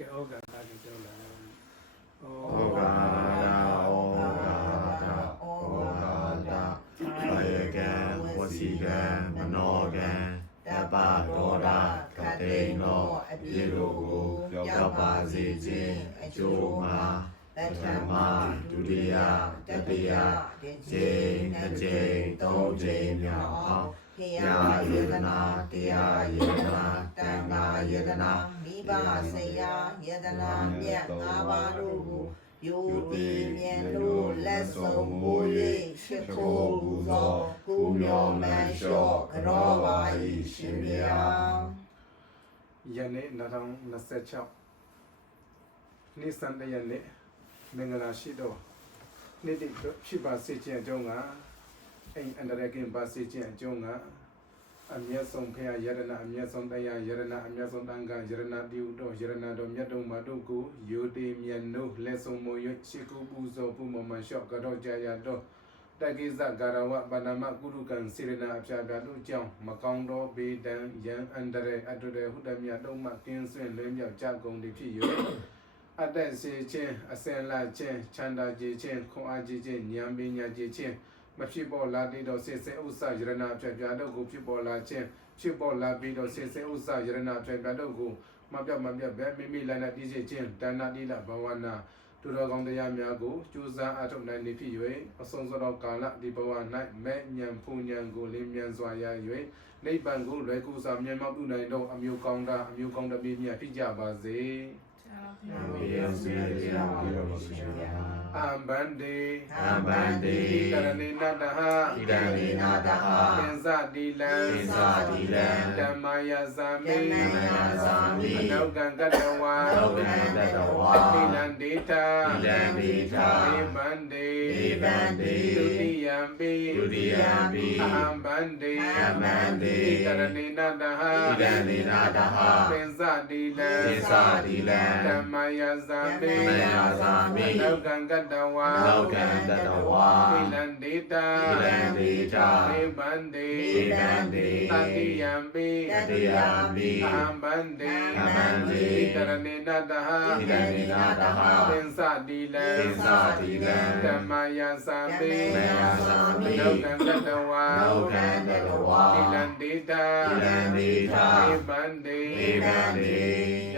cái ô cả ta thì cho là ô ca da bài gan vô sĩ gan mano gan đa ba đô đa ca tê nô bì rô gô giáo ba dì chê chô ma thầm ma đu đi ya tát đi ya chê nà chê tô chê nhỏ ya yedana tiya yedana tanga yedana miba seya yedana miet ngã ba đu Yêu tì miền đô lê sông mô yê shit khô bù gió cú nhỏ mẹ shọ cà rô bà yì shim bia Yane narang nasa chao Ni sanda yane Mengala shido Ni di shi ba si chen chong nga Anh andare kin ba si chen chong nga Amya song phaya yarana amya song daya yarana amya song tanga yarana diu do yarana do myat dong ma do ku yote myan no le song mo yo chiku bu zo bu mo man shok ka do jaya do Takiza garawa banama guru kan sirena apya bya do chang ma kaung do be dan yan andare adore hudamya dong ma kin swin le myaw cha gong di phit yo Adat se chen asen la chen chanda je chen khon a je chen nyam be nya je chen မဖြစ်ပေါ်လာတဲ့တော့စေစေဥစ္စာယရနာပြပြတော့ကိုဖြစ်ပေါ်လာခြင်းဖြစ်ပေါ်လာပြီးတော့စေစေဥစ္စာယရနာပြပြတော့ကိုမပြမပြပဲမိမိလည်းနဲ့တည်စေခြင်းဒါနတိလဘဝနာသူတော်ကောင်းတရားများကိုကြိုးစားအထောက်နိုင်နေဖြစ်၍အဆုံးစွာကာလဒီဘဝ၌မဲ့ဉဏ်ဖူဉဏ်ကိုလင်းမြန်စွာရ၍နိဗ္ဗာန်ကိုလွယ်ကူစွာမြတ်မောက်ပြုနိုင်တော့အမျိုးကောင်းတာအမျိုးကောင်းတည်းမြတ်ဖြစ်ကြပါစေ Ambande Idarane Nadaha Kenza Dilan Damaya Zami Anaugan Gadawa Dilan Dita Ibande Dudiyambi Ambande Idarane Nadaha Kenza Dilan Damaya Zami Anaugan Gadawa Ilandita Ibande Tatiyambi Ambande Idarane Nadaha Pensa Dilan Damaya Sambi Anaugan Gadawa Ilandita Ibande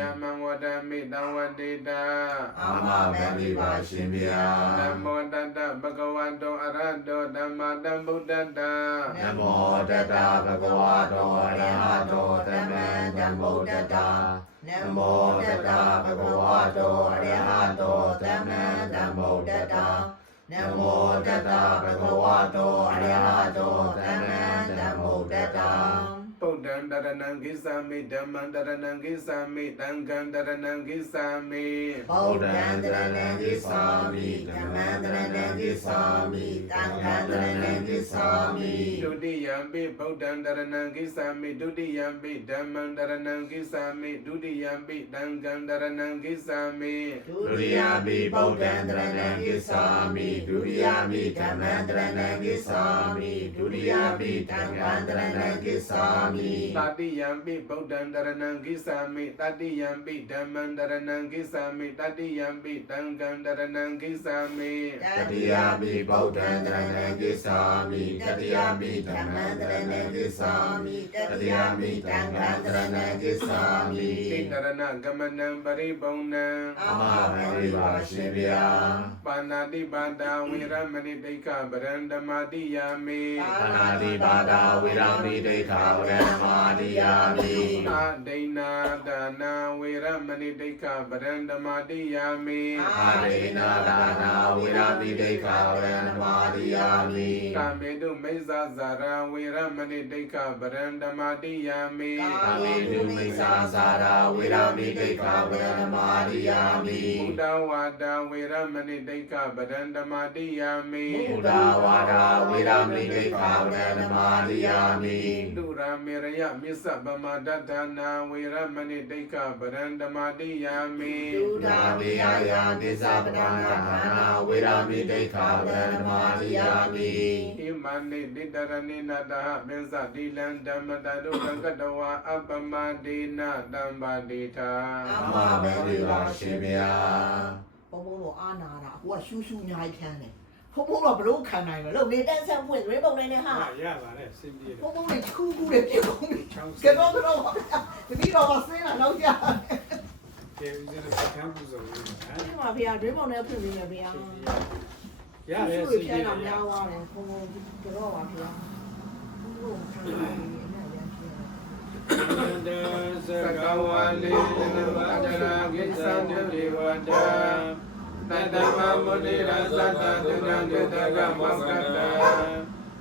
Yamang Wadami Dawadida Ama Bali Bashimbia Namo Dada Bhagavato Arahato Dhammadam Buddhada Namo Dada Bhagavato Arahato Dhammadam Buddhada Namo Dada Bhagavato Arahato Dhammadam Buddhada Namo Dada Bhagavato Arahato Dhammadam Buddhada Buddham Daranam Gisami Dhammam Daranam Gisami Dangam Daranam Gisami Buddham Daranam Gisami Dhammam Daranam Gisami Dangam Daranam Gisami Dudiyambi Buddham Daranam Gisami Dudiyambi Dhammam Daranam Gisami Dudiyambi Dangam Daranam Gisami Dudiyambi Buddham Daranam Gisami Dudiyambi Dhammam Daranam Gisami Dudiyambi Dangam Daranam Gisami Tatiyambi Buddham Daranam Gisami Tatiyambi Dhammam Daranam Gisami Tatiyambi Dangam Daranam Gisami Tatiyambi Buddham Daranam Gisami Tatiyambi Dhammam Daranam Gisami Tatiyambi Dangam Daranam Gisami Daranam Gamanam Paribonam Amahariva Shivya Panadi Bada Viramani Deka Barandamadi Panadi Bada Viramani Deka Madhyami Adena Dana Viramani Deka Barandamadi Adena Dana Viramani Deka Barandamadi Kamedu Meza Zara Viramani Deka Barandamadi Kamedu Meza Zara Viramani Deka Barandamadi Udawada Viramani Deka Barandamadi Udawada Viramani Deka Barandamadi Durame မေရယမစ္စပမတတနာဝေရမဏိတိကဗရန္တမတိယာမိ ဒုဒါမိယယာနိသပဒနာဌာနာဝေရမိတိခာဗန္ဓမာတိယာမိ ဣမနိတိတရဏိနတဟပင်္စတိလံဓမ္မတတုရကတဝါအပမတိနာတမ္ပါတိထာ အမမေဒီပါရှင်ဗျာ ဘုံဘုံတော့အာနာတာကိုကရှူးရှူးအများကြီးခံတယ်ဘုံဘုံတော့ဘလို့ခံနိုင်မလို့နေတန်းဆက်ဖွင့်ရွေးပုံနေနဲ့ဟာ ရပါတယ်စင်ပြေတယ် ဘုံဘုံတွေခူးခူးတွေပြုတ်ကုန်ပြီကတော့တပီတော့မစင်းလာတော့ကြာ ကဲဦးဇင်းတို့စကမ်းပူဇော်လို့ဟမ် ဒီမှာဖေရွေးပုံနဲ့ဖွင့်ပြီးနေဖေ ရတယ် ရှူး စင် ဖြ ပြေ န်း တ တော့ ယ် များသွားတယ်ဘုံဘုံကတော့ပါဖေဘုံဘုံခံနိုင်နေနဲ့ရရှိတယ် စကဝါလေနဝါဒရာကိသံတေဝတံတတမမုနိရသတ္တတုဏ္ဍတကမောကတံ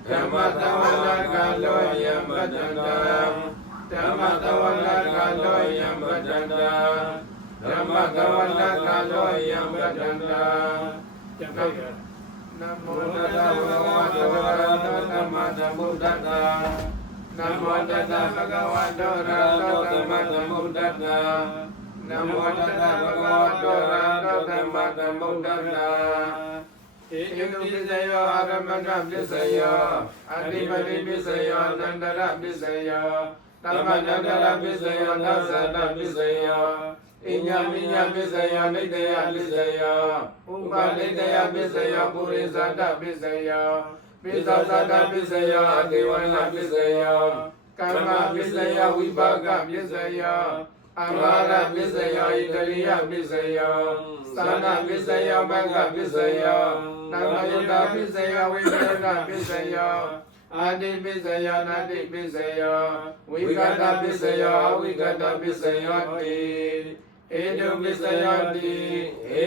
ဓမ္မတဝလကလောယံပတ္တံဓမ္မတဝလကလောယံပတ္တံဓမ္မတဝလကလောယံပတ္တံတပိယ နမော မော တ တ တ တ ဗ ဘ ုဒ္ဓ ဂဝ ဝါ တော တော ရ ရ တ တ တ တ မ မ တ တ ဗု ဗု ဒ္ ဒ္ ဓ ဓ တာ နမောတတဗုဒ္ဓဝါတောရတတမတဗုဒ္ဓတာနမောတတဗုဒ္ဓဝါတောရတတမတဗုဒ္ဓတာဧတုပစ္စယောအာရမဏပစ္စယောအတိပတိပစ္စယောအနန္တရပစ္စယောသမ္မနန္တရပစ္စယောသသတပစ္စယောဣညာမိညာပစ္စယောနိတယပစ္စယောဥပနိတယပစ္စယောပုရိသတပစ္စယောပိသသတပစ္စယောအတိဝနပစ္စယောကမ္မပစ္စယောဝိပါကပစ္စယောအဘာရပစ္စယောဣတရိယပစ္စယောသာနာပစ္စယောမဂ္ဂပစ္စယောသံဃယတပစ္စယောဝိပယတပစ္စယောအာတိပစ္စယောနာတိပစ္စယောဝိကတပစ္စယောအဝိကတပစ္စယောတိဧတုပစ္စယောတိဧ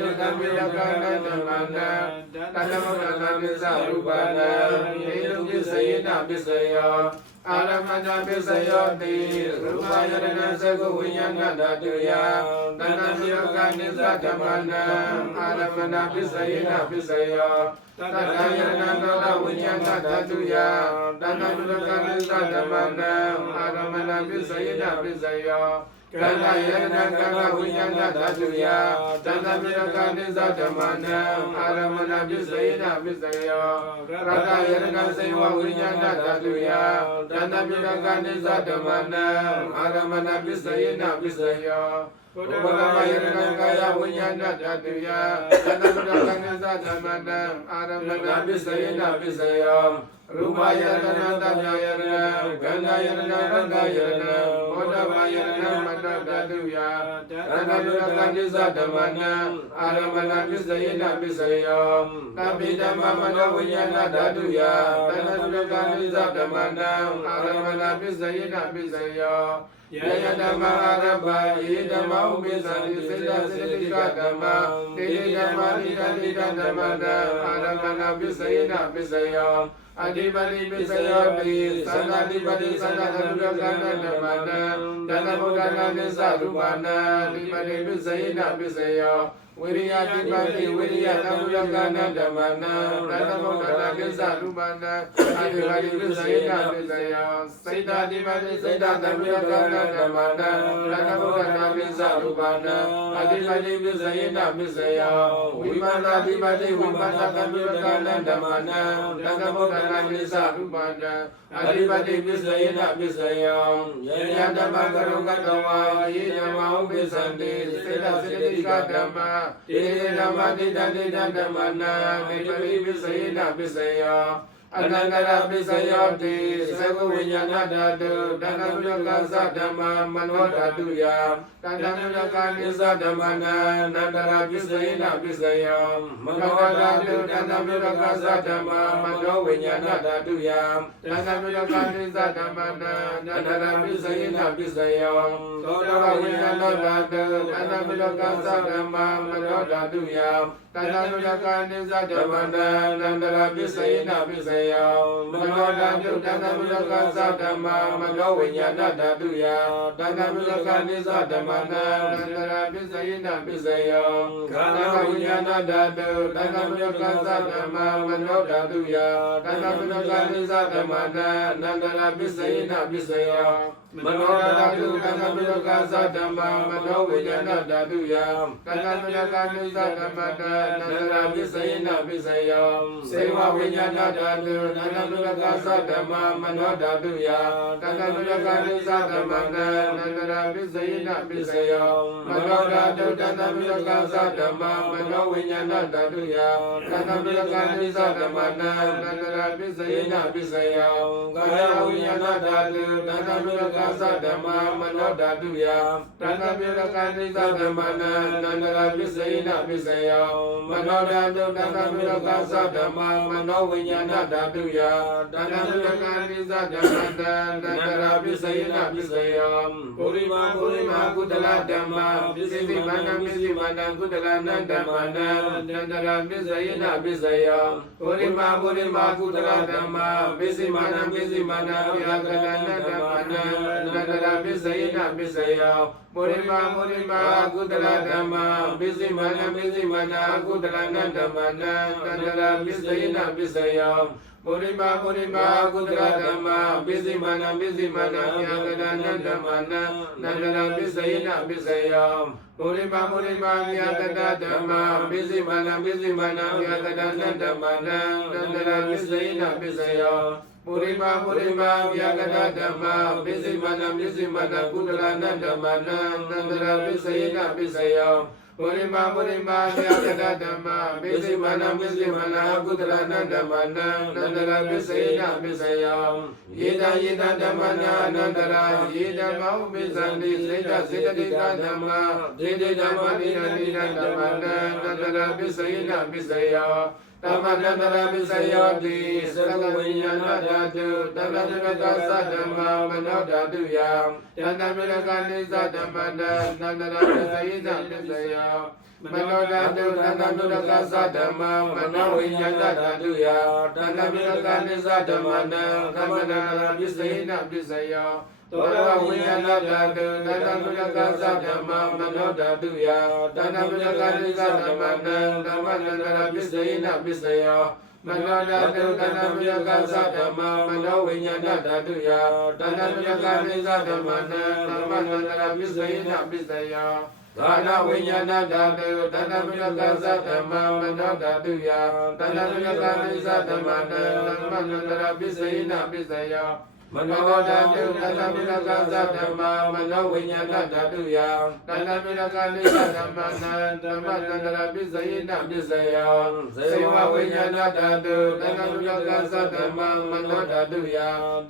တုသံဃယကနတမနာတတမုဒ္ဒနာပစ္စရူပနာဧတုပစ္စယေနပစ္စယောအာရမဏပစ္စယောတိရူပယရဏသကုဝိညာဏဓာတုယတဏ္ဍယောကနိစ္စဓမ္မနာအာရမဏပစ္စယေနပစ္စယောတတ္တယရဏသောဝိညာဏဓာတုယတဏ္ဍယောကနိစ္စဓမ္မနာအာရမဏပစ္စယေနပစ္စယောကန္တယရဏကံဝိညာဏဓာတုယတဏ္ဍယောကနိစ္စဓမ္မနာအာရမဏပစ္စယေနပစ္စယောရတယရဏစေဝဝိညာဏဓာတုယတဏ္ဍယောကနိစ္စဓမ္မနာအာရမဏပစ္စယေနပစ္စယောဘုဒ္ဓဘာသာယရဏကာယဝိညာဏဓာတုယတဏ္ဍယောကနိစ္စဓမ္မနာအာရမဏပစ္စယေနပစ္စယောရူပယရဏတတ္တယရဏဂန္ဓယရဏရတ္တယရဏဘောဓဘာယရဏမတ္တဓာတုယတဏ္ဍယောကနိစ္စဓမ္မနာအာရမဏပစ္စယေနပစ္စယောသဗ္ဗေဓမ္မမနောဝိညာဏဓာတုယတဏ္ဍယောကနိစ္စဓမ္မနာအာရမဏပစ္စယေနပစ္စယောယယဓမ္မာရဘယေဓမ္မောပိသံတိစေတစေတိကဓမ္မာတေဓမ္မာတိတတိဓမ္မနာအာရမဏပစ္စယေနပစ္စယောအဓိပတိပစ္စယောတိသန္တာဓိပတိသန္တာဓမ္မကနာဓမ္မနာတဏ္ဍဗုဒ္ဓနာနိစ္စရူပနာဓိပတိပစ္စယေနပစ္စယောဝိရိယဓိပတိဝိရိယသံဃကနာဓမ္မနာတဏ္ဍဗုဒ္ဓနာနိစ္စရူပနာအဓိပတိပစ္စယေနပစ္စယောစိတ်ဓာဓိပတိစိတ်ဓာသံဃကနာဓမ္မနာတဏ္ဍဗုဒ္ဓနာနိစ္စရူပနာအဓိပတိပစ္စယေနပစ္စယောဝိမာနာဓိပတိဝိမာနသံဃကနာဓမ္မနာတဏ္ဍဗုဒ္ဓနာနိစ္စရူပနာအဓိပတိပစ္စယေနပစ္စယောယယဓမ္မကရုကတဝါယေဓမ္မဥပိသန္တိစေတစေတိကဓမ္မာတေဓမ္မတိတတိတဓမ္မနာတေပရိပစ္စယေနပစ္စယောအနန္တရပစ္စယောတိသကုဝိညာဏဓာတုတဏ္ဍယောကသဓမ္မမနောဓာတုယတဏ္ဍယောကနိစ္စဓမ္မနာနန္တရပစ္စယေနပစ္စယောမနောဓာတုတဏ္ဍယောကသဓမ္မမနောဝိညာဏဓာတုယတဏ္ဍယောကနိစ္စဓမ္မနာနန္တရပစ္စယေနပစ္စယောသောတဝိညာဏဓာတုတဏ္ဍယောကသဓမ္မမနောဓာတုယတဏ္ဍယောကနိစ္စဓမ္မနာနန္တရပစ္စယေနပစ္စ ယောမနောဓာတုတဏ္ဍမုလကသဓမ္မာမနောဝိညာဏဓာတုယတဏ္ဍမုလကနိသဓမ္မနာနန္တရာပစ္စယိနပစ္စယောခန္ဓာဝိညာဏဓာတုတဏ္ဍမုလကသဓမ္မာမနောဓာတုယတဏ္ဍမုလကနိသဓမ္မနာနန္တရာပစ္စယိနပစ္စယောမနောဓာတုတဏ္ဍမုလကသဓမ္မာမနောဝိညာဏဓာတုယတဏ္ဍမုလကနိသဓမ္မနာနန္တရာပစ္စယိနပစ္စယောစေဝဝိညာဏဓာတုတဏ္ဍမုလကသဓမ္မာမနောဓာတုယတဏ္ဍမုလကနိသဓမ္မနာနန္တရာပစ္စယိနပစ္စယောမနောဓာတုတဏ္ဍမုလကသဓမ္မာမနောဝိညာဏဓာတုယတဏ္ဍမုလကနိသဓမ္မနာနန္တရာပစ္စယိနပစ္စယောကာယဝိညာဏဓာတုတဏ္ဍမုလကသဓမ္မာမနောဓာတုယတဏ္ဍမုလကနိသဓမ္မနာနန္တရာပစ္စယိနပစ္စယောမနောဓာတုတဏ္ဍမုလကသဓမ္မာမနောဝိညာဏဓာတုယတဏ္ဍမုလကနိသဓမ္မနာနန္တရာပစ္စယိနပစ္စယောပုရိမာကုတလဓမ္မာပစ္စည်းမန္တပစ္စည်းမန္တကုတလနန္တမန္တနန္တရာပစ္စယိနပစ္စယောပုရိမာကုတလဓမ္မာပစ္စည်းမန္တပစ္စည်းမန္တဗျာကလနန္တမန္တနန္တရာပစ္စယိနပစ္စယောပုရိမာကုတလဓမ္မာပစ္စည်းမန္တပစ္စည်းမန္တကုတလနန္တမန္တနန္တရာပစ္စယိနပစ္စယောပုရိမာကုတလဓမ္မာပစ္စည်းမန္တပစ္စည်းမန္တဗျာကလနန္တမန္တနန္တရာပစ္စယိနပစ္စယောပုရိမာဗျာကတဓမ္မာပစ္စည်းမန္တပစ္စည်းမန္တဗျာကတနန္တမန္တနန္တရာပစ္စယိနပစ္စယောပုရိမာဗျာကတဓမ္မာပစ္စည်းမန္တပစ္စည်းမန္တကုတလနန္တမန္တနန္တရာပစ္စယိနပစ္စယောပုရိမာဗျာကတဓမ္မာပစ္စည်းမန္တပစ္စည်းမန္တကုတလနန္တမန္တနန္တရာပစ္စယိနပစ္စယောယေတဓမ္မနာနန္တရာယေဓမ္မောပိသန္တိစေတစေတတိကဓမ္မာဒေတိဓမ္မနိနဓမ္မနာနန္တရာပစ္စယိနပစ္စယောဓမ္မနန္တရာပစ္စယောတိသကဝိညာဏဓာတုတဏ္ဍမုလကသဓမ္မာမနောဓာတုယတဏ္ဍမုလကနိသဓမ္မနာနန္တရာပစ္စယိနပစ္စယောမနောဓာတုတဏ္ဍမုလကသဓမ္မာမနောဝိညာဏဓာတုယတဏ္ဍမုလကနိသဓမ္မနာကမ္မနန္တရာပစ္စယိနပစ္စယောသောရဝိညာဏဓာတုတဏ္ဍမုလကသဓမ္မာမနောဓာတုယတဏ္ဍမုလကနိသဓမ္မနာကမ္မနန္တရာပစ္စယိနပစ္စယောမနောဓာတုတဏ္ဍမုလကသဓမ္မာမနောဝိညာဏဓာတုယတဏ္ဍမုလကနိသဓမ္မနာကမ္မနန္တရာပစ္စယိနပစ္စယောကာလဝိညာဏဓာတုတဏ္ဍမုလကသဓမ္မာမနောဓာတုယတဏ္ဍမုလကနိသဓမ္မနာကမ္မနန္တရာပစ္စယိနပစ္စယောမနောဓာတုတဏ္ဍမုလကသဓမ္မာမနောဝိညာဏဓာတုယတဏ္ဍမုလကနိသဓမ္မနာဓမ္မနန္တရာပစ္စယိနပစ္စယောစေဝဝိညာဏဓာတုတဏ္ဍမုလကသဓမ္မာမနောဓာတုယ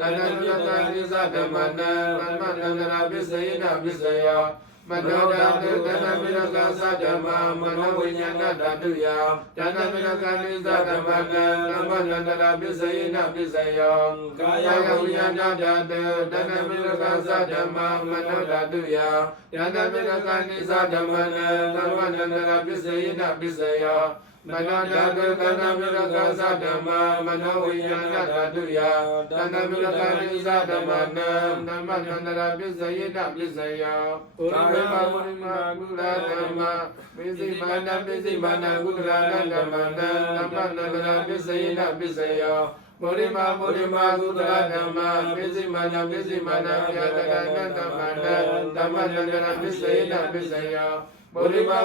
တဏ္ဍမုလကနိသဓမ္မနာဓမ္မနန္တရာပစ္စယိနပစ္စယောမနောဓာတုတဏ္ဍမုလကသဓမ္မာမနောဝိညာဏဓာတုယတဏ္ဍမုလကနိသဓမ္မနာဓမ္မနန္တရာပစ္စယိနပစ္စယောကာယဝိညာဏဓာတုတဏ္ဍမုလကသဓမ္မာမနောဓာတုယတဏ္ဍမုလကနိသဓမ္မနာဓမ္မနန္တရာပစ္စယိနပစ္စယောမနောဓာတုတဏ္ဍမုလကသဓမ္မာမနောဝိညာဏဓာတုယတဏ္ဍမုလကနိသဓမ္မနာဓမ္မနန္တရာပစ္စယိနပစ္စယောကာဝေမဝိမာကုလဓမ္မာပိစိမာနပိစိမာနကုလနန္ဓမ္မနာဓမ္မနန္တရာပစ္စယိနပစ္စယောပုရိမာကုသလဓမ္မာပိစိမာနပိစိမာနဗျာကရဏဓမ္မနာဓမ္မနန္တရာပစ္စယိနပစ္စယောပုရိမာ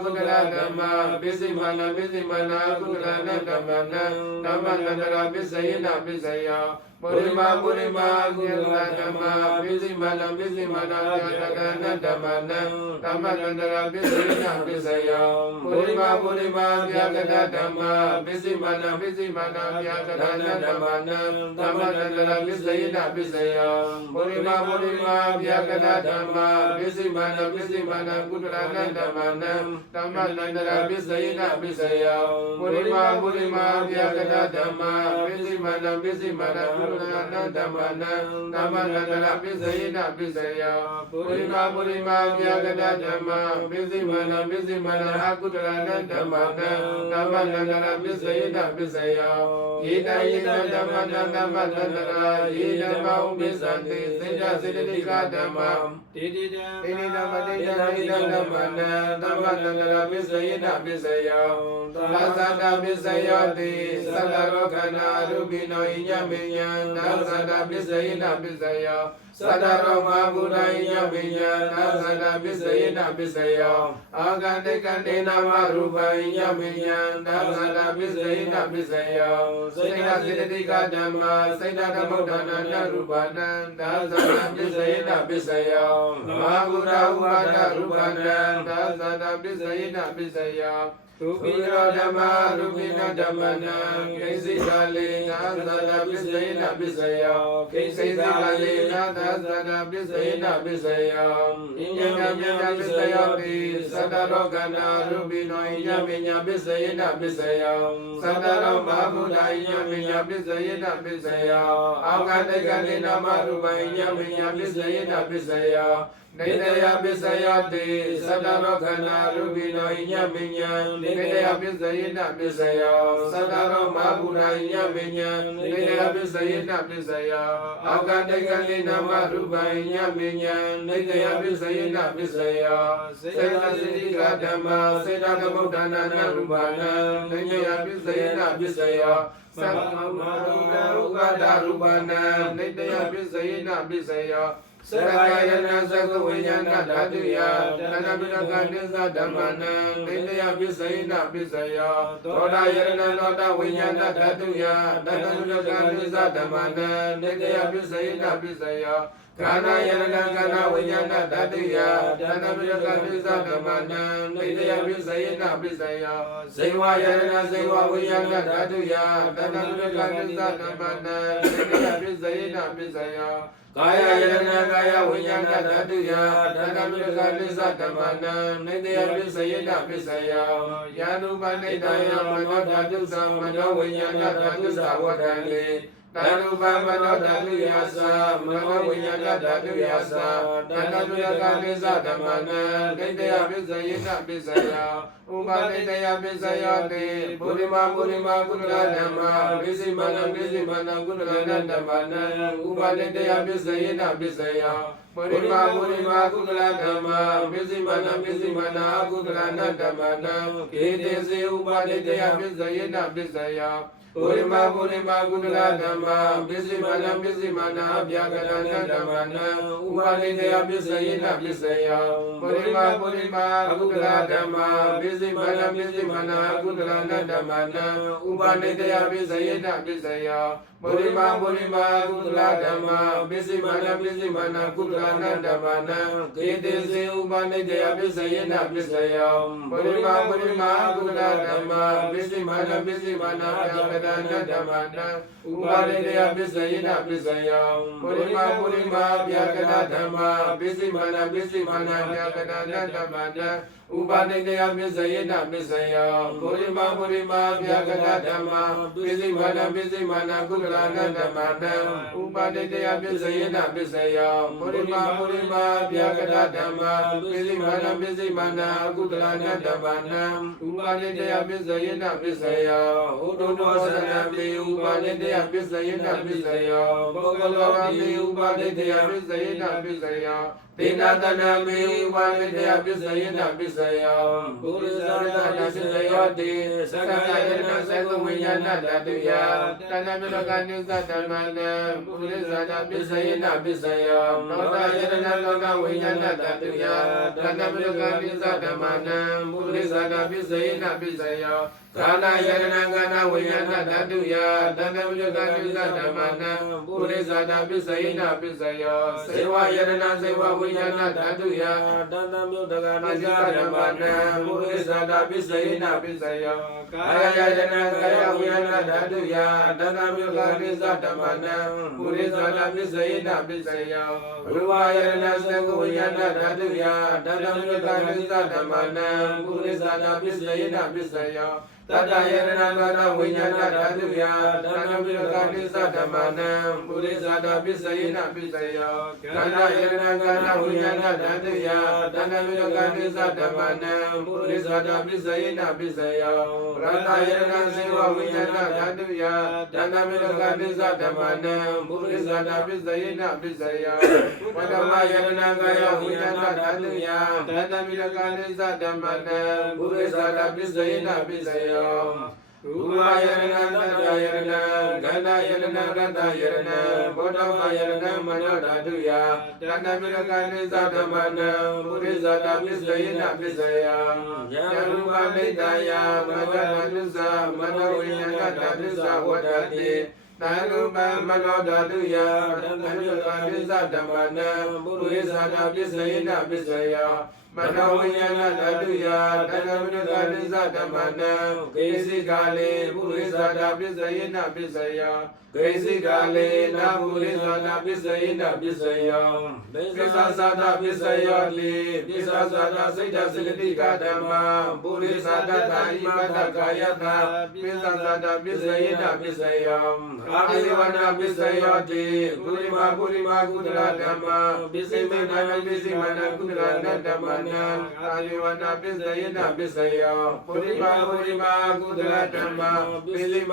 ကုသလဓမ္မာပိစိမာနပိစိမာနကုသလနဓမ္မနာဓမ္မနန္တရာပစ္စယိနပစ္စယောပုရိမာကုသလဓမ္မာပိစိမာနပိစိမာနဗျာကရဏဓမ္မနာဓမ္မနန္တရာပစ္စယိနပစ္စယောပုရိမာဗျာကရဓမ္မာပိစိမာနပိစိမာနဗျာကရဏဓမ္မနာဓမ္မနန္တရာပစ္စယိနပစ္စယောပုရိမာဗျာကရဓမ္မာပိစိမာနပိစိမာနကုသလနဓမ္မနာဓမ္မနန္တရာပစ္စယိနပစ္စယောပုရိမာဗျာကရဓမ္မာပိစိမာနပိစိမာနကု Purana Damana Damanandara Pisayina Pisaya Purima Purima Vyagada Dhamma Pisimana Pisimana Akudana Damana Damanandara Pisayina Pisaya Yida Yida Damana Damanandara Yida Mau Pisanti Sija Siddhika Dhamma Didi Dhamma Didi Dhamma Damanandara Pisayina Pisaya Dasada Pisaya Di Sadarokana Rubino Inyaminya Dasada Pisayina Pisaya Sadaroma Buddha Inyaminya Dasada Pisayina Pisaya Agandekandena Maruba Inyaminya Dasada Pisayina Pisaya Sita Siddhika Dhamma Sita Dhammodana Narubana Dasada Pisayina Pisaya Mahabuddha Upata Rubana Dasada Pisayina Pisaya Rubina Dhamma Rubina Dhammana Kaisi Kalina Dasada Pisayina Pisaya Kaisi Kalina Dasada Pisayina Pisaya Inyaminya Pisaya Di Sadarokana Rubino Inyaminya Pisayina Pisaya Sadaro Mahabuddha Inyaminya Pisayina Pisaya Agandekandena Maruba Inyaminya Pisayina Pisaya Nidaya Pisaya Di Sadarokana Rubino Inyaminya Nidaya Pisayina Pisaya Sadaro Mahabuddha Inyaminya Nidaya Pisayina Pisaya Agandekandena Maruba Inyaminya Nidaya Pisayina Pisaya Sita Siddhika Dhamma Sita Dhammodana Narubana Nidaya Pisayina Pisaya Sammaruga Upata Rubana Nidaya Pisayina Pisaya Sakayana Sakavinyana Dhatuya Dhanabhidakandisa Dhammana Nidaya Pisayina Pisaya Toda Yarana Toda Vinyana Dhatuya Dhanabhidakandisa Dhammana Nidaya Pisayina Pisaya Kana Yarana Kana Vinyana Dhatuya Dhanabhidakandisa Dhammana Nidaya Pisayina Pisaya Seva Yarana Seva Vinyana Dhatuya Dhanabhidakandisa Dhammana Nidaya Pisayina Pisaya Kaya Yarana Kaya Vinyana Dhatuya Dhanabhidakandisa Dhammana Nidaya Pisayina Pisaya Yanupanidaya Mano Dhatusa Mano Vinyana Dhatusa Vadali Dhanupa Mano Dhatuyasa Mano Vinyana Dhatuyasa Dhanabhidakandisa Dhammana Nidaya Pisayina Pisaya Upanidaya Pisaya Di Purima Purima Kudala Dhamma Pisimana Pisimana Kudala Dhammana Upanidaya Pisayina Pisaya Purima Purima Kudala Dhamma Pisimana Pisimana Kudala Dhammana Kitesi Upanidaya Pisayina Pisaya Purima Purima Kudala Dhamma Pisimana Pisimana Vyagada Dhammana Upanidaya Pisayina Pisaya Purima Purima Kudala Dhamma Pisimana Pisimana Kudala Dhammana Upanidaya Pisayina Pisaya Purima Purima Kudala Dhamma Pisimana Pisimana Kudala Dhammana Kitesi Upanidaya Pisayina Pisaya Purima Purima Kudala Dhamma Pisimana Pisimana Vyagada Dhammana Upanidaya Pisayina Pisaya Purima Purima Vyagada Dhamma Pisimana Pisimana Vyagada Dhammana Upanidaya Pisayina Pisaya Purima Purima Vyagada Dhamma Pisimana Pisimana Kudala Dhammana Upanidaya Pisayina Pisaya Purima Purima Vyagada Dhamma Pisimana Pisimana Kudala Dhammana Upanidaya Pisayina Pisaya Upanidaya Upanidaya Pisayina Pisaya Bhagavati Upanidaya Pisayina Pisaya Tinathanami Upanidaya Pisayina Pisaya Purisarana Pisaya Di Sakayana Sakavinyana Dhatuya Dhanabhidakandisa Dhammana Purisarana Pisayina Pisaya Toda Yarana Toda Vinyana Dhatuya Dhanabhidakandisa Dhammana Purisarana Pisayina Pisaya Kana Yarana Kana Vinyana Dhatuya Dhanabhidakandisa Dhammana Purisarana Pisayina Pisaya Seva Yarana Seva Vinyana Dhatuya Dhanabhidakandisa Dhammana Purisarana Pisayina Pisaya Kaya Yarana Kaya Vinyana Dhatuya Dhanabhidakandisa Dhammana Purisarana Pisayina Pisaya Ruva Yarana Seva Vinyana Dhatuya Dhanabhidakandisa Dhammana Purisarana Pisayina Pisaya တတယရဏကာရဝိညာဏဓာတုယဒါနမိရကနိသဓမ္မနံပုရိသတာပစ္စယေနပစ္စယောခန္ဓာယရဏကာရဝိညာဏဓာတုယဒါနမိရကနိသဓမ္မနံပုရိသတာပစ္စယေနပစ္စယောရတယရဏစေဝဝိညာဏဓာတုယဒါနမိရကနိသဓမ္မနံပုရိသတာပစ္စယေနပစ္စယောဝတ္တမယရဏကာယဝိညာဏဓာတုယဒါနမိရကနိသဓမ္မနံပုရိသတာပစ္စယေနပစ္စယောရူပယရဏတတယရဏခန္ဓာယရဏရတယရဏဘောဓမယရဏမနောဓာတုယတဏ္ဍမိရကနိသဓမ္မနံပုရိသတာပစ္စယေနပစ္စယယရူပမိတ္တယမတ္တဓာတုသမနောဝိညာဏဓာတုသဝတ္တတိသာရူပမနောဓာတုယတဏ္ဍမိရကနိသဓမ္မနံပုရိသတာပစ္စယေနပစ္စယမနောဝိညာဏဓာတုယတဏ္ဍမိရကနိသဓမ္မနံကေစိကာလေပုရိသတာပစ္စယေနပစ္စယကေစိကာလေနာပုရိသတာပစ္စယေနပစ္စယောပစ္ဆာသတာပစ္စယောတိပစ္ဆာသတာစိတ်တစိတ္တိကဓမ္မပုရိသတတ္တာဣမတကာယတာပစ္ဆာသတာပစ္စယေနပစ္စယောအာရိဝနာပစ္စယောတိပုရိမာကုတလဓမ္မပစ္စိမေနာပစ္စိမနာကုတလဓမ္မနာအာရိဝနာပစ္စယေနပစ္စယောပုရိမာကုတလဓမ္မပစ္စိမ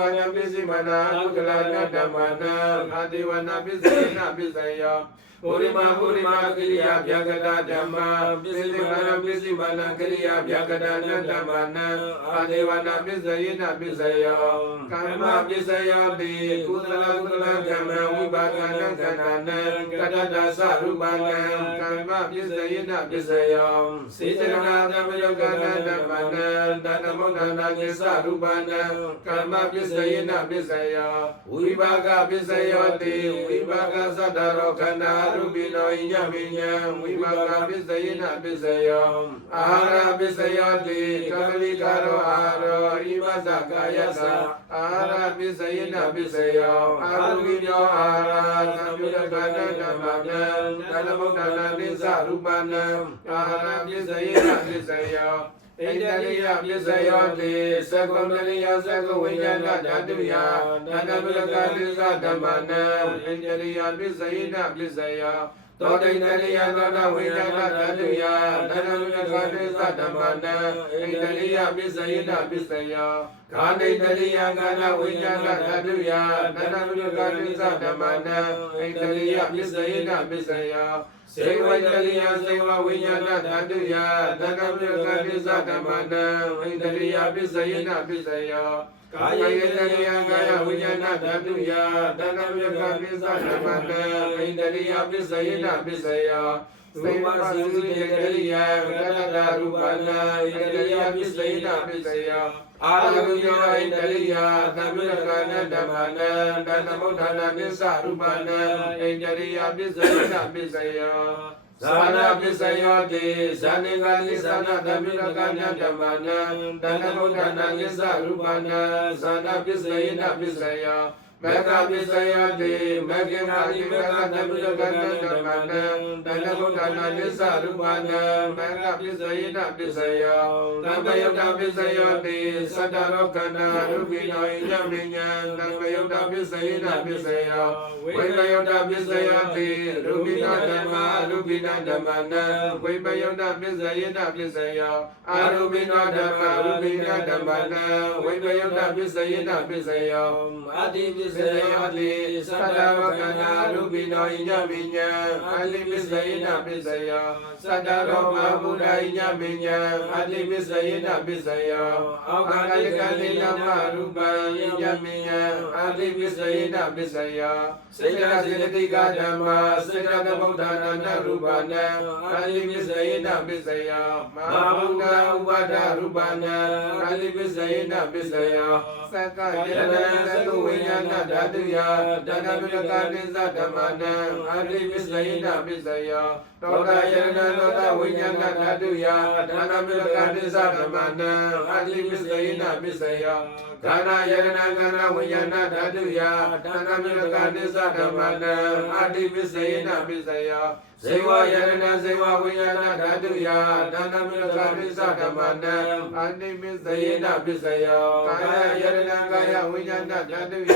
နာကုတလဓမ္မနာအာရိဝနာပစ္စယေနပစ္စယောပုရိမာကိရိယာဗျာကတာဓမ္မပစ္စိမနာကိရိယာဗျာကတာဓမ္မနာအာရိဝနာပစ္စယေနပစ္စယောကာမပစ္စယောတိကုသလကမ္မဝိပါကနံခန္ဓာနံကတ္တသရူပနံကာမပစ္စယေနပစ္စယောစေတနာဓမ္မယောကနာဓမ္မနံတဏ္ဍမုဒ္ဒနာကိသရူပနံကာမပစ္စယေနပစ္စယောဝိပါကပစ္စယောတိဝိပါကသတ္တရောခန္ဓာရူပိနောညမိညာဝိပါကပစ္စယေနပစ္စယောအာဟာရပစ္စယောတိကမလိကာရောအာရောဣမသကာယသအာဟာရပစ္စယေနပစ္စယောအာရုပိနောအာဟာရသံယုတကနဓမ္မနံတဏ္ဍမုဒ္ဒနာနိသရူပနံအာဟာရပစ္စယေနပစ္စယောဣန္ဒရိယပစ္စယောတိသကုံတရိယသကုဝိညာဏဓာတုယတဏ္ဍမုဒ္ဒကနိသဓမ္မနံဣန္ဒရိယပစ္စယေနပစ္စယောသောတိန္ဒရိယသောတဝိညာဏဓာတုယတဏ္ဍမုဒ္ဒကနိသဓမ္မနံဣန္ဒရိယပစ္စယေနပစ္စယောခာတိတရိယကာနဝိညာဏဓာတုယတဏ္ဍမုဒ္ဒကနိသဓမ္မနံဣန္ဒရိယပစ္စယေနပစ္စယောစေဝိတရိယစေဝဝိညာဏဓာတုယတဏ္ဍမုဒ္ဒကနိသဓမ္မနံဣန္ဒရိယပစ္စယေနပစ္စယောကာယတရိယကာယဝိညာဏဓာတုယတဏ္ဍမုဒ္ဒကနိသဓမ္မနံဣန္ဒရိယပစ္စယေနပစ္စယောသေဝစီစုတေကရိယကတ္တရူပနာဣန္ဒရိယပစ္စယေနပစ္စယောအာရဝိယောဣန္ဒရိယသမုဒ္ဒကနဓမ္မနံတဏ္ဍမုဒ္ဒနာနိသရူပနံဣန္ဒရိယပစ္စယေနပစ္စယောဇာနာပစ္စယောတိဇာနေကနိသနာသမုဒ္ဒကနဓမ္မနံတဏ္ဍမုဒ္ဒနာနိသရူပနံဇာနာပစ္စယေနပစ္စယောမေဃပစ္စယောတိမေဃမာတိမေဃသမုဒ္ဒကနဓမ္မနံတဏ္ဍမုဒ္ဒနာနိသရူပနံမေဃပစ္စယေနပစ္စယောသံဃယုတ်တပစ္စယောတိသတ္တရောခန္ဓာရူပိနောညမိညာသံဃယုတ်တပစ္စယေနပစ္စယောဝိပယုတ်တပစ္စယောတိရူပိနောဓမ္မာရူပိနောဓမ္မနံဝိပယုတ်တပစ္စယေနပစ္စယောအာရူပိနောဓမ္မာရူပိနောဓမ္မနံဝိပယုတ်တပစ္စယေနပစ္စယောအတိပစ္စယောတိသတ္တဝကနာရူပိနောညမိညာအတိပစ္စယေနပစ္စယောသတ္တရောမဘုဒ္ဓညမိညာအတိပစ္စယေနပစ္စယောအောကာလိကလိနမရူပညမိညာအတိပစ္စယေနပစ္စယောစေတစေတတိကဓမ္မစေတသမုဒ္ဒနာနရူပနံအတိပစ္စယေနပစ္စယောမဟာဘုဒ္ဓဥပါဒရူပနံအတိပစ္စယေနပစ္စယောသက္ကယတနာသကုဝိညာဏဓာတုယတဏ္ဍမုဒ္ဒကနိသဓမ္မနံအတိပစ္စယေနပစ္စယောသောတာယတနာသောတာဝိညာဏဓာတုယတဏ္ဍမုဒ္ဒကနိသဓမ္မနံအတိပစ္စယေနပစ္စယောကာဏယတနာကာဏဝိညာဏဓာတုယတဏ္ဍမုဒ္ဒကနိသဓမ္မနံအတိပစ္စယေနပစ္စယောဇ စေဝယရဏစေဝဝိညာဏဓာတုယဒါနမိလကပိသဓမ္မနံအာနိမိသယေနပစ္စယောကာယယရဏကာယဝိညာဏဓာတုယ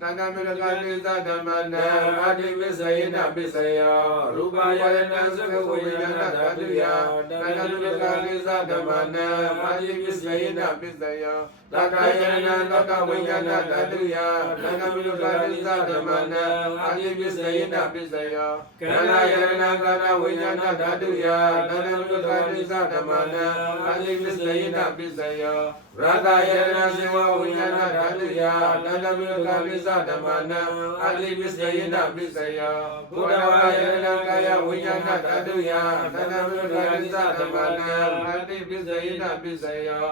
ဒါနမိလကပိသဓမ္မနံအာနိမိသယေနပစ္စယောရူပယရဏသကဝိညာဏဓာတုယဒါနမိလကပိသဓမ္မနံအာနိမိသယေနပစ္စယောသတ္တယရဏသတ္တဝိညာဏဓာတုယဒါနမိလကပိသဓမ္မနံအာနိမိသယေနပစ္စယောကန္နာယရဏကာဏဝိညာဏဓာတုယဒါနမိလကပိသဓမ္မနံအာနိမိသယေနပစ္စယောရတယရဏဇေဝဝိညာဏဓာတုယဒါနမိလကပိသဓမ္မနံအာနိမိသယေနပစ္စယောဘုဒ္ဓဝါယရဏကာယဝိညာဏဓာတုယဒါနမိလကပိသဓမ္မနံအာနိမိသယေနပစ္စယော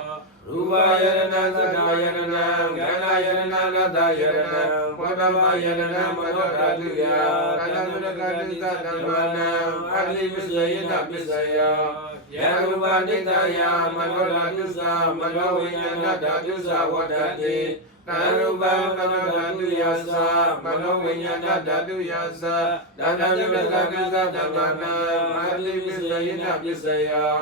ရူပယရဏသတ္တယရဏကန္နာယရဏနတယရဏဘောဓမယရဏမနောဓာတုယကာလမုလကတိသဓမ္မနံအာလိမစ္စယေနပစ္စယောယရူပနိတယမနောဓာတုသမနောဝိညာဏဓာတုသဝတ္တတိကာရူပမနောဓာတုယသမနောဝိညာဏဓာတုယသဒါနမုလကတိသဓမ္မနံအာလိမစ္စယေနပစ္စယော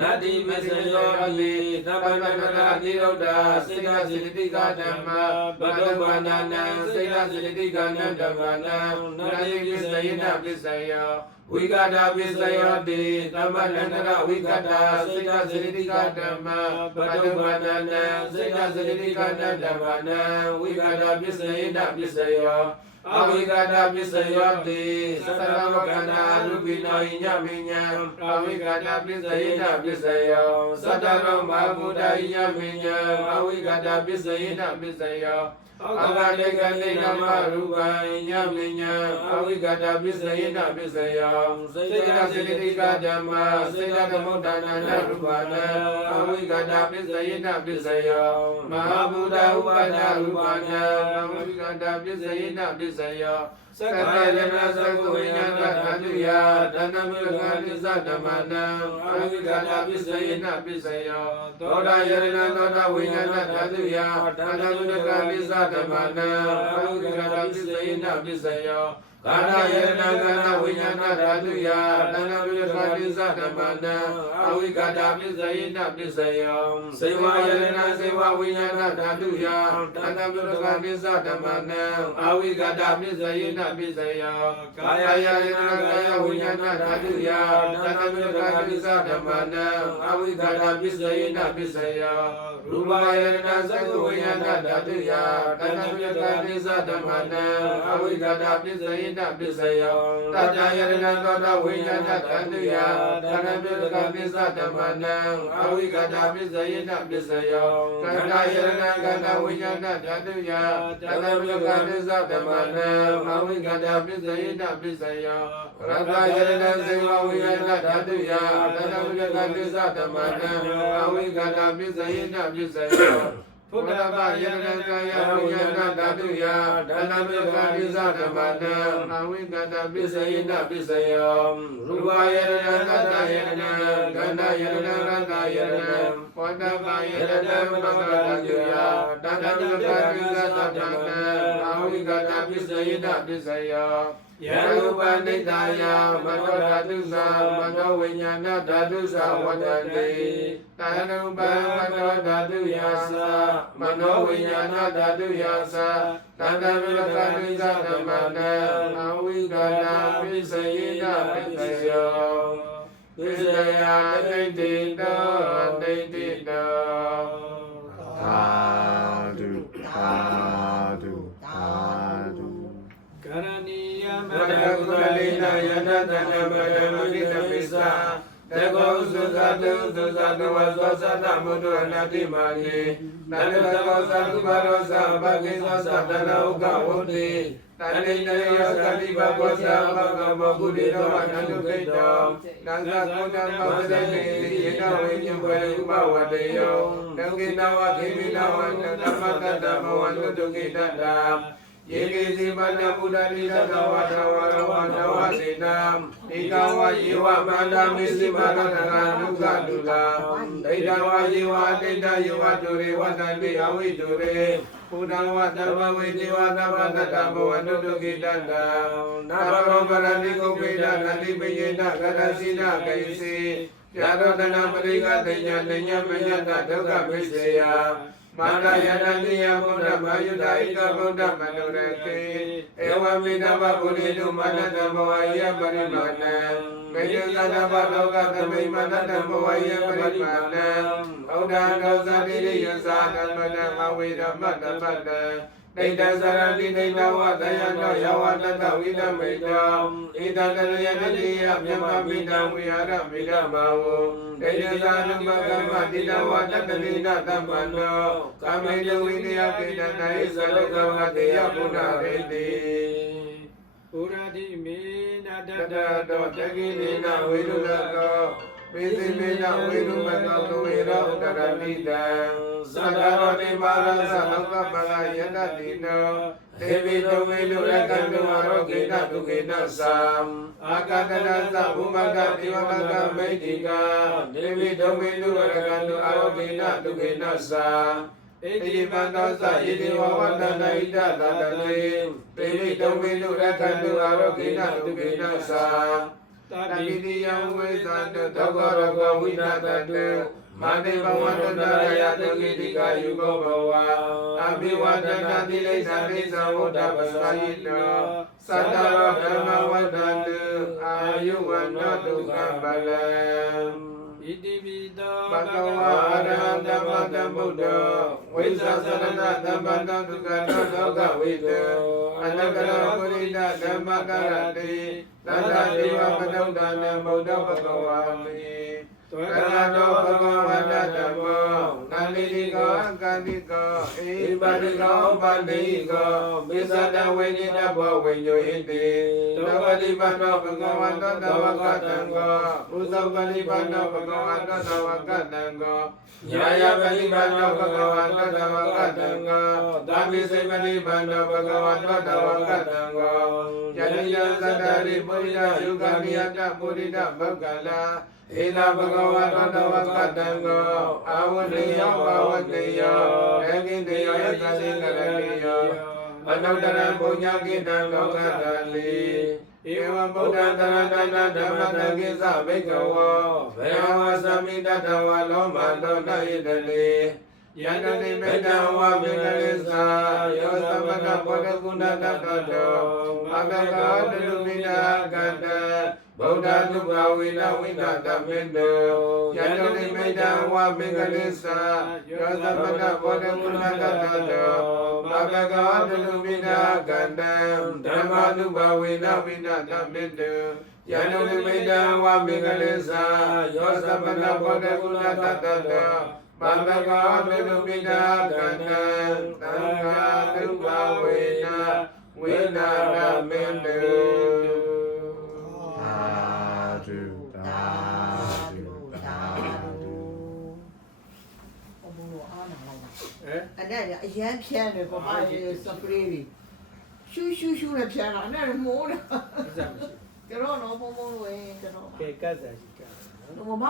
နတ္တိမစ္စယောတိသဗ္ဗနကနာတိရုဒ္ဓစေတစိတ္တိကဓမ္မဘဂဝန္တနံစေတစိတ္တိကနံဓမ္မနံနတ္တိပစ္စယေနပစ္စယောဝိကတာပစ္စယောတိသမ္ပနန္တကဝိကတာစေတစိတ္တိကဓမ္မဘဂဝန္တနံစေတစိတ္တိကနံဓမ္မနံဝိကတာပစ္စယေနပစ္စယောအဝိကတာပစ္စယောတိသတ္တဝကန္တာရူပိနောညမိညာအဝိကတာပစ္စယေနပစ္စယောသတ္တရောမဟာဗုဒ္ဓညမိညာအဝိကတာပစ္စယေနပစ္စယောအဂတိကတိနမရူပညမိညာအဝိကတာပစ္စယေနပစ္စယောစေတစိတ္တိကဓမ္မစေတသမုဒ္ဒနာနရူပနာအဝိကတာပစ္စယေနပစ္စယောမဟာဗုဒ္ဓဥပါဒရူပနာအဝိကတာပစ္စယေနပစ္စယောသက္ကာယရဏသက္ကဝိညာဏဓာတုယဒါနမိလကပိသဓမ္မနံအဝိကတာပစ္စယေနပစ္စယောသောတာယရဏသောတာဝိညာဏဓာတုယဒါနမိလကပိသဓမ္မနံအဝိကတာပစ္စယေနပစ္စယောကာဏယရဏကာဏဝိညာဏဓာတုယဒါနမိလကပိသဓမ္မနံအဝိကတာပစ္စယေနပစ္စယောစေဝယရဏစေဝဝိညာဏဓာတုယဒါနမိလကပိသဓမ္မနံအဝိကတာပစ္စယေနပစ္စယောကာယယရဏကာယဝိညာဏဓာတုယဒါနမိလကပိသဓမ္မနံအဝိကတာပစ္စယေနပစ္စယောရူပယရဏသက္ကဝိညာဏဓာတုယဒါနမိလကပိသဓမ္မနံအဝိကတာပစ္စယေနပစ္စယောတတ္တယရဏသောတဝိညာဏဓာတုယဒါနမိလကပိသဓမ္မနံအဝိကတာပစ္စယေနပစ္စယောကန္တယရဏကန္တဝိညာဏဓာတုယဒါနမိလကပိသဓမ္မနံအဝိကတာပစ္စယေနပစ္စယောရတယရဏစေဝဝိညာဏဓာတုယဒါနမိလကပိသဓမ္မနံအဝိကတာပစ္စယေနပစ္စယောဘုဒ္ဓဘာယရဏကာယဝိညာဏဓာတုယဒါနမိလကပိသဓမ္မနံအဝိကတာပစ္စယေနပစ္စယောရူပယရဏသတ္တယရဏကန္တယရဏရတယရဏဘောဓဘာယရဏမနောဓာတုယဒါနမိလကပိသဓမ္မနံအဝိကတာပစ္စယေနပစ္စယောယရူပနိတယမနောဓာတုသမနောဝိညာဏဓာတုသဝတ္တတိတဏှုပမနောဓာတုယသမနောဝိညာဏဓာတုယသတန္တမိလကပိသဓမ္မနံအဝိကတာပစ္စယေနပစ္စယောပစ္စယတိဋ္ဌိတောဒိဋ္ဌိတောသာဓုသာဓုသာဓု ကရဏီယမတ္တကုသလိနယတတနမရမဏိတပိစ္ဆာတေကောသုဇတုသုဇတဝသောသတ္တမုဒ္ဒနာတိမာနိနန္တသောသတုဘာရောသဘဂိသောသတနာဥကဝတ္တိတဏိနေယသတိဘဘောဇာဘဂဝဂုတိတောအနန္တုကိတောနန္သကုတ္တမောဇေတိယေနဝိညုဝေဥပဝတ္တေယောဒုက္ခိနဝခိမိနဝန္တမတ္တမဝန္တုဒုက္ခိတတ္တ ယေကေစီမန္တဗုဒ္ဓတိတကဝါထဝရဝတဝစေနံဧကဝါယေဝမန္တမေစီမရတကဒုက္ခတုလာဒိဋ္ဌဝါယေဝဒိဋ္ဌယေဝတုရေဝတ္တတိအဝိတုရေဘုဒ္ဓဝတ္တမဝေတိဝတ္တမတ္တဘဝနုတုကိတတံနာရောပရတိကုပိဒနတိပိယေနကရစီနကေစီယာရောတနာပရိကတိညာတိညာမယတဒုက္ခပိစေယမာနယတတိယဗုဒ္ဓမယုဒဣကဗုဒ္ဓမနုရကေဧဝမေတ္တဗဗုရိတုမနတံဘဝယပရိမာဏံမေယသတ္တဗလောကသမိမနတံဘဝယပရိမာဏံဩဒံဒောဇတိရိယသာဓမ္မနမဝေရမတ္တပတ္တဒိဋ္ဌသရတိဒိဋ္ဌဝတယနောယဝတတဝိနမိတောဣတတရယတတိယမြမမိတံဝိဟာရမိဓမ္မာဝဒိဋ္ဌသာနုပကမ္မတိတဝတတတိနသမ္ပန္နောကာမေတဝိနယကေတနာဣသလောကဝတေယဘုဒ္ဓရေတိဘုရားတိမေနတတတောတကိလေနဝေရုလကောမေသိမေနဝေရုမတောကဝေရောတရမိတံသတ္တရောတိမာရသလောကပလယတတိနောဒေဝိတဝေလူရကံတုဝရောဂေနတုကေနသံအာကတရသဘုမကတိဝမကမိတ်တိကဒေဝိတဝေလူရကံတုအရောဂေနတုကေနသံဣတိမန္တောသယေတိဝဝတ္တနာဣဒသတလေဒေဝိတဝေလူရကံတုအရောဂေနတုကေနသံတတိတိယဝေသတသောကရကဝိနတတေမာတိဘဝတတရယတုကိတိကာယုကောဘဝအဘိဝတနာတိလိသတိသဝတ္တပသယိနောသတ္တရောဓမ္မဝတ္တတုအာယုဝနောဒုက္ခပလံဣတိပိတောဘဂဝါအရဟံဓမ္မတံဗုဒ္ဓဝိသသရဏသမ္ပန္တဒုက္ခနောဒုက္ခဝိတေအနကရောပုရိဒဓမ္မကရတိသတ္တဒေဝပဒုဒ္ဒနံဗုဒ္ဓဘဂဝါမိသရတောဘဂဝါတဓမ္မောနန္တိကောအကတိကောဧပါတိကောပါတိကောပိသတဝိနိတဘောဝိညုဣတိသောပတိပန္နောဘဂဝါတောတဝကတံကောဥသောပတိပန္နောဘဂဝါတောတဝကတံကောညာယပတိပန္နောဘဂဝါတောတဝကတံကောသာမိစေပတိပန္နောဘဂဝါတောတဝကတံကောယတိယသတ္တရိပုရိယယုဂာနိယတပုရိဒဘဂ္ဂလာဧလာဘဂဝါတောတဝကတံကောအာဝတိယောဘာဝတိယောဧကိတေယောယသတိကရတိယောအနုတ္တရပုညကိတံလောကတလိဧဝံဗုဒ္ဓံတရတနာဓမ္မတကိသဘိကဝောဘေဝသမိတတဝလောမတောတယတလေယန္တိမေတ္တဝမေတ္တလိသာယောသမတဘောဓကုဏတတတောအဘဂောတလူမိနာကတံဗုဒ္ဓသုဘဝိနဝိနတမေတ္တောယန္တိမေတ္တဝမေတ္တလိသာယောသမတဘောဓကုဏတတတောအဘဂောတလူမိနာကတံဓမ္မသုဘဝိနဝိနတမေတ္တောယန္တိမေတ္တဝမေတ္တလိသာယောသမတဘောဓကုဏတတတောဘဂဝါတုလူပိတာကတံသံဃာသုဘဝေနဝိနာရမေတု သာဓုသာဓုသာဓု ဘုံဘုံလိုအားနာလိုက်တာ ဟဲ့ အဲ့ဒါအရန်ဖြန်းတယ်ကိုပါစပရေးတွေရှူးရှူးရှူးနဲ့ဖြန်းတာအဲ့ဒါမိုးတယ် စမ်းမရှိ ကျွန်တော်တော့ဘုံဘုံလိုရင်ကျွန်တော် ကဲကတ်စားရှိကတ် မမ